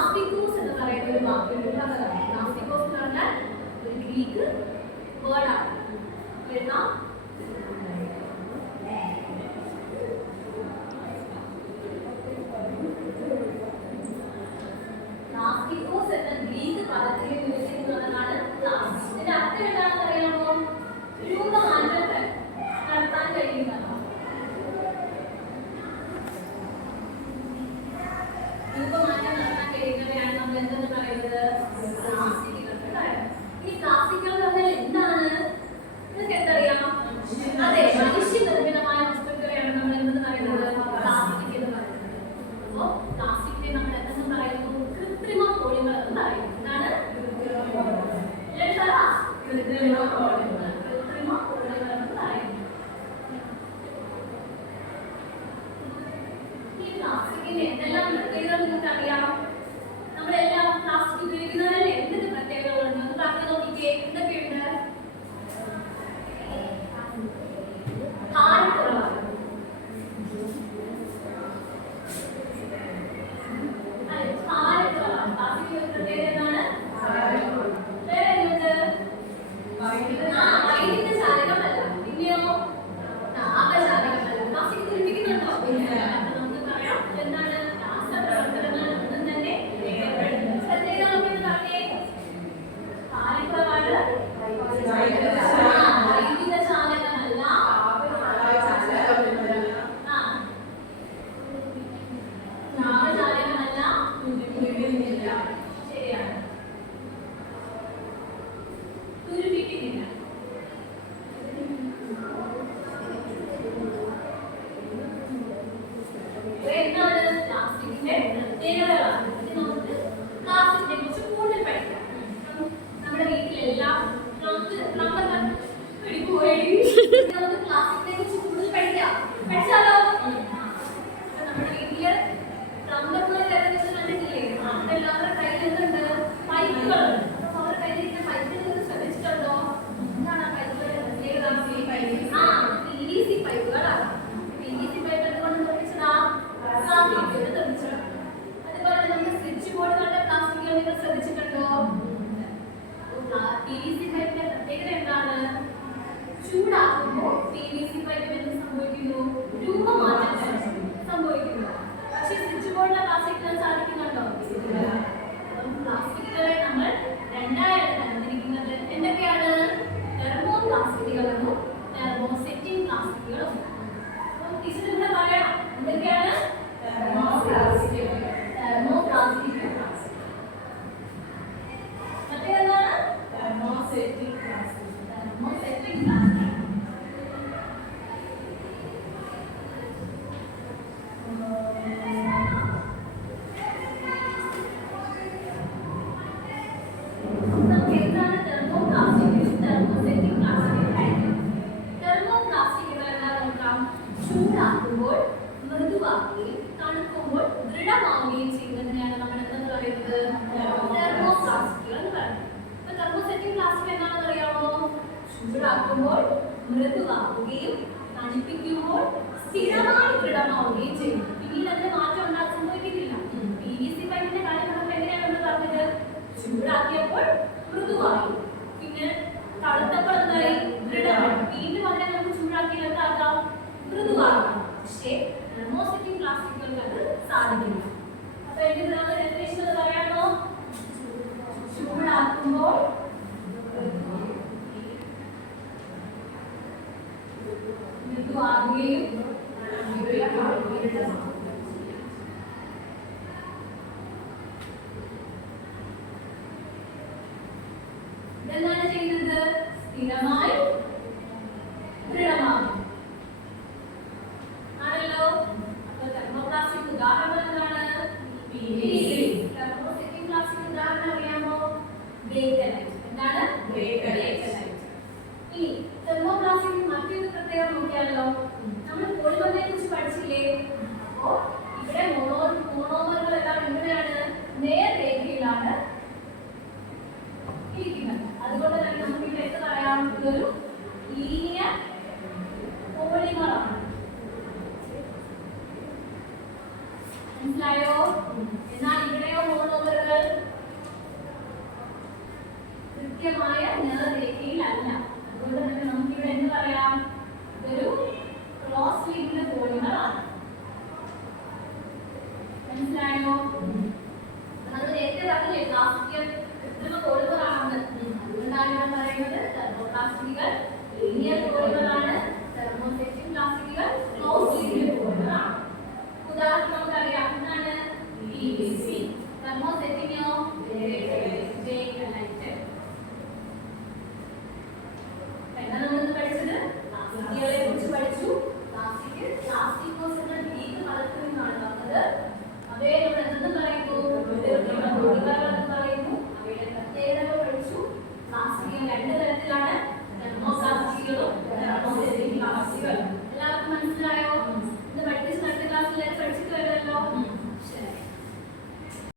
പ്ലാസ്റ്റിക്കോസ് എന്ന് പറയുന്ന ഒരു വാക്കിന്റെ പദമാണ്. പ്ലാസ്റ്റിക്കോസ് എന്ന് പറഞ്ഞാൽ ഒരു ഗ്രീക്ക് വേർഡാണ്. പ്ലാസ്റ്റിക്കോസ് എന്ന ഗ്രീക്ക് പദത്തിൽ വിളിച്ചിട്ടുള്ളതാണ് പ്ലാസ്റ്റിക്. ഇതിന്റെ അർത്ഥം എന്താണെന്ന് അറിയാമോ? രൂപമാറ്റങ്ങൾ നടത്താൻ കഴിയുന്നതാണ്. രൂപമാറ്റം നടത്താൻ കഴിയുന്നവയാണ് നമ്മൾ എന്തെന്ന് പറയുന്നത്? പ്ലാസ്റ്റിക്കുകൾ. ഈ പ്ലാസ്റ്റിക്കുകൾ പറഞ്ഞാൽ എന്താണ്? നിങ്ങൾക്ക് എന്തറിയാം? അതെ, മനുഷ്യനിർമ്മിതമായ വസ്തുക്കളെയാണ് നമ്മൾ എന്തെന്ന് പറയുന്നത്? പ്ലാസ്റ്റിക് എന്ന് പറയുന്നത്. അപ്പോ പ്ലാസ്റ്റിക്കിനെ നമ്മൾ എന്തെന്ന് പറയുന്നു? കൃത്രിമ പോളിമർ എന്ന് പറയുന്നു. എന്താണ്? കൃത്രിമ പോളിമർ എന്ന് പറയുന്നു. ഈ പ്ലാസ്റ്റിക്കിന്റെ എന്തെല്ലാം പ്രത്യേകതകൾ നിങ്ങൾക്ക് അറിയാം? നമ്മളെല്ലാം പ്ലാസ്റ്റിക് ഉപയോഗിക്കുന്നതിൽ എന്തൊക്കെ പ്രത്യേകതകളുണ്ട് എന്ന് പറഞ്ഞു നോക്കിക്കേ. എന്തൊക്കെയുണ്ട്? ഭാരക്കുറവാണ്. ഭാരക്കുറവാണ്. പ്ലാസ്റ്റിക്കിന്റെ ഒരു പ്രത്യേകത എന്താണ്? വേറെ എന്തുണ്ട്? വൈദ്യുത ചാലകമല്ല. പിന്നെയോ താപചാലകമല്ല. പ്ലാസ്റ്റിക് തുരുപ്പിക്കുന്നുണ്ടോ? നമുക്ക് പറയാം എന്താണ്? രാസപ്രവർത്തനങ്ങൾ ഒന്നും തന്നെ ഏർപ്പെടുന്നില്ല. പ്രത്യേകത പറഞ്ഞേ. ഭാരക്കുറവാണ്. വൈദ്യുത ചാലകമല്ല. താപചാലകമല്ല. ശരിയാണ്. തുരുപ്പിക്കുന്നില്ല. എന്താണ് പ്ലാസ്റ്റിക്കിന്റെ പ്രത്യേകതകളാണ്? നമുക്ക് പ്ലാസ്റ്റിക്കിനെ കുറിച്ച് കൂടുതൽ പഠിക്കാം. നമ്മുടെ വീട്ടിലെല്ലാം നമുക്ക് പ്ലാസ്റ്റിക്കിനെ കുറിച്ച് കൂടുതൽ പഠിക്കാം. പഠിച്ചാലോ? നമ്മുടെ വീട്ടില് പ്ലംബർമാർ കണ്ടിട്ടില്ലേ? എല്ലാവരുടെ കയ്യിൽ എന്തുണ്ട്? പൈപ്പുകളുണ്ട്. അപ്പൊ അവരുടെ കയ്യിലിരിക്കുന്ന പൈപ്പിൽ നിന്ന് ശ്രദ്ധിച്ചിട്ടുണ്ടോ? എന്താണ് ആ പൈപ്പുകളുടെ പ്രത്യേകത? PVC പൈപ്പുകളാണ്. PVC പൈപ്പ് എന്തുകൊണ്ട് നിർമ്മിച്ചതാ? പ്ലാസ്റ്റിക് കൊണ്ട് നിർമ്മിച്ചതാണ്. അതുപോലെ നമുക്ക് സ്വിച്ച് ബോർഡുകളുടെ പ്ലാസ്റ്റിക്കുകൾ നിങ്ങൾ ശ്രദ്ധിച്ചിട്ടുണ്ടോ? PVC പൈപ്പിന്റെ പ്രത്യേകത എന്താണ്? ചൂടാക്കുമ്പോൾ PVC പൈപ്പിൽ എന്ത് സംഭവിക്കുന്നു? രൂപമാറ്റം സംഭവിക്കുന്നു. പക്ഷെ സ്വിച്ച് ബോർഡിലെ പ്ലാസ്റ്റിക്കുകൾ സാധിക്കുന്നുണ്ടോ? പ്ലാസ്റ്റിക്കുകളെ നമ്മൾ രണ്ടായാണ് തരംതിരിക്കുന്നത്. എന്തൊക്കെയാണ്? തെർമോ പ്ലാസ്റ്റിക്കുകളെന്നും തെർമോസെറ്റിംഗ് പ്ലാസ്റ്റിക്കുകളും. ടീച്ചർ ഇവിടെ പറയണം എന്തൊക്കെയാണ്? തെർമോ പ്ലാസ്റ്റിക്, മറ്റേതെന്താണ്? Thermosetting plastic. ചൂടാക്കുമ്പോൾ മൃദുവാക്കുകയും തണുക്കുമ്പോൾ ദൃഢമാവുകയും ചെയ്യുന്നതിനെയാണ് നമ്മൾ എന്തെന്ന് പറയുന്നത്? തെർമോപ്ലാസ്റ്റിക്കുകൾ എന്ന് പറയുന്നത്. അപ്പൊ തെർമോസെറ്റിംഗ് പ്ലാസ്റ്റിക് എന്താണെന്ന് അറിയാമോ? ചൂടാക്കുമ്പോൾ മൃദുവാക്കുകയും തണുപ്പിക്കുമ്പോൾ സ്ഥിരമായി ദൃഢമാവുകയും ചെയ്യും. പിന്നീട് അതിന് മാറ്റം ഉണ്ടാകാൻ സംഭവിക്കുന്നില്ല. PVC പൈപ്പിന്റെ കാര്യം നമ്മൾ എങ്ങനെയാണ് പറഞ്ഞത്? ചൂടാക്കിയപ്പോൾ മൃദുവായി, പിന്നെ തണുത്തപ്പോൾ എന്തായി? ദൃഢമായി. വീണ്ടും അതിനെ നമുക്ക് ചൂടാക്കി എന്താക്കാം? മൃദുവാക്കാം. പക്ഷേ തെർമോസെറ്റിംഗ് പ്ലാസ്റ്റിക്കുകൾക്ക് അത് സാധിക്കില്ല. അപ്പൊ എനിക്ക് ഡെഫിനിഷൻ പറയാമോ? ചൂടാക്കുമ്പോൾ മൃദുവാകുകയും എന്താണ് ചെയ്യുന്നത്? സ്ഥിരമായി ദൃഢമാകും ആണല്ലോ. അപ്പൊ തെർമോപ്ലാസ്റ്റിക് ഉദാഹരണം എന്താണ്? തെർമോസെറ്റിംഗ് പ്ലാസ്റ്റിക് ഉദാഹരണം അറിയാമോ? ബേക്കലൈറ്റ്. എന്താണ്? ബേക്കലൈറ്റ്. ഇനി തെർമോപ്ലാസ്റ്റിക് മറ്റൊരു പ്രത്യേകത നോക്കിയാലോ? നമ്മൾ പോളിമറിനെ കുറിച്ച് പഠിച്ചില്ലേ? അപ്പോ ഇവിടെ മോണോമറുകളെല്ലാം എങ്ങനെയാണ്? നേർരേഖയിലാണ് ഇരിക്കുന്നത്. അതുകൊണ്ട് തന്നെ നമുക്ക് ഇവിടെ എന്ത് പറയാം? ഇതൊരു ലീനിയർ പോളിമറാണ്. മനസ്സിലായോ? എന്നാൽ ഇവിടെയോ മോണോമർ കൃത്യമായ നേർരേഖയിലല്ല. അതുകൊണ്ട് തന്നെ നമുക്കിവിടെ എന്ത് പറയാം? ഇതൊരു ക്ലോസ് ലിങ്ക്ഡ് പോളിമറാണ്. മനസ്സിലായോ? നമ്മൾ നേരത്തെ പറഞ്ഞില്ലേ പ്ലാസ്റ്റിക് കൃത്രിമ പോളിമറാണെന്ന്. അതുകൊണ്ടാണ് ഞാൻ പറയുന്നത് തെർമോപ്ലാസ്റ്റിക്കുകൾ ലീനിയർ പോളിമറാണ്, തെർമോസെറ്റിംഗ് പ്ലാസ്റ്റിക്കുകൾ ക്ലോസ് ലിങ്ക്ഡ് പോളിമറാണ്. ഉദാഹരണം നമുക്കറിയാം, എന്താണ് PVC. തെർമോസെറ്റിംഗോ